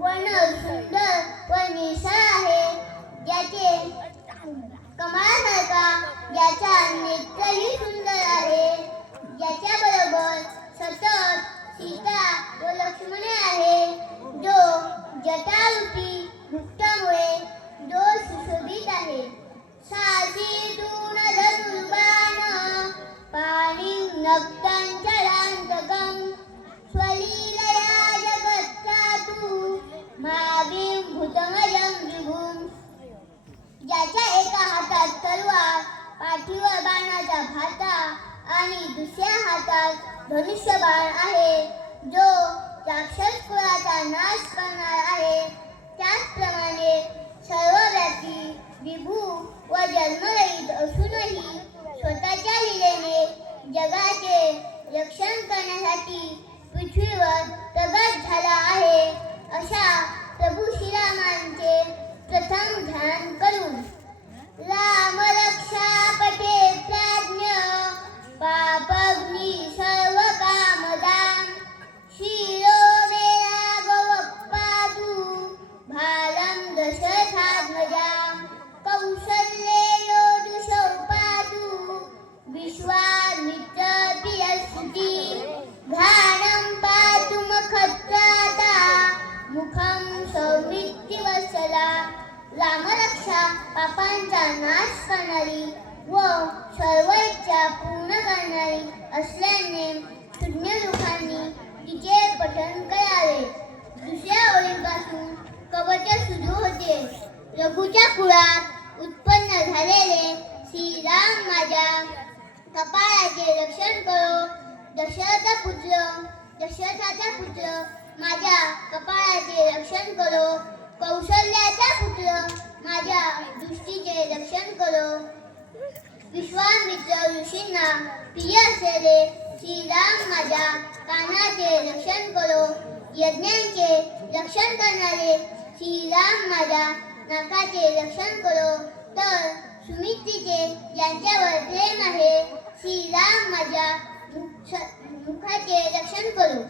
वर्ण सुंदर व निसळ आहे, ज्याचे कमळासारखा ज्याचा नेत्रही सुंदर आहे, ज्याच्या बरोबर सतत सीता व लक्ष्मण आहे, जो जटारूपी वृक्षामुळे जो सुशोभित आहे. सासीतून धनुर्बाण पाणी नक्तांचलांतकं स्वलीलया जगत्तातु महावीं भूतमजं विभुं. ज्याच्या एका हातात तलवार, पाठीवर बाणाचा भाता आणि दुसऱ्या हातात धनुष्यबाण आहे, जो राक्षस कुळाचा नाश करणार आहे. त्याचप्रमाणे सर्वव्यापी विभू व जन्मरहित असूनही स्वतःच्या लीलेने जगाचे रक्षण करण्यासाठी पृथ्वीवर प्रगट झाला आहे. अशा प्रभू श्रीरामांचे प्रथम ध्यान करून राम रक्षा पठे प्राज्ञ पापग्नि सर्व कामदान शिरो मे राघवपादु भालं दशरथात्मजां कौसल्येयो दुष्यौपादु विश्वामित्र प्रियसुती घ्राणं पातु मखत्राता मुखं सौमित्रिवत्सला. रामरक्षा पापांचा नाश करणारी व सर्व इच्छा पूर्ण करणारी असल्याने शून्य लोकांनी तिचे पठण करावे. दुसऱ्या ओळीपासून कवच सुरू होते. रघुच्या कुळात उत्पन्न झालेले श्रीराम माझ्या कपाळाचे रक्षण करो. दशरथाचा पुत्र माझ्या कपाळाचे रक्षण करो. कौशल्याचा पुत्र माझ्या दृष्टीचे रक्षण करो. विश्वामित्र ऋषींना प्रिय असलेले श्रीराम माझ्या कानाचे रक्षण करो. यज्ञांचे रक्षण करणारे श्रीराम माझ्या नाकाचे रक्षण करो. तर सुमित्रीचे ज्यांच्यावर प्रेम आहे श्रीराम माझ्या मुखाचे रक्षण करो.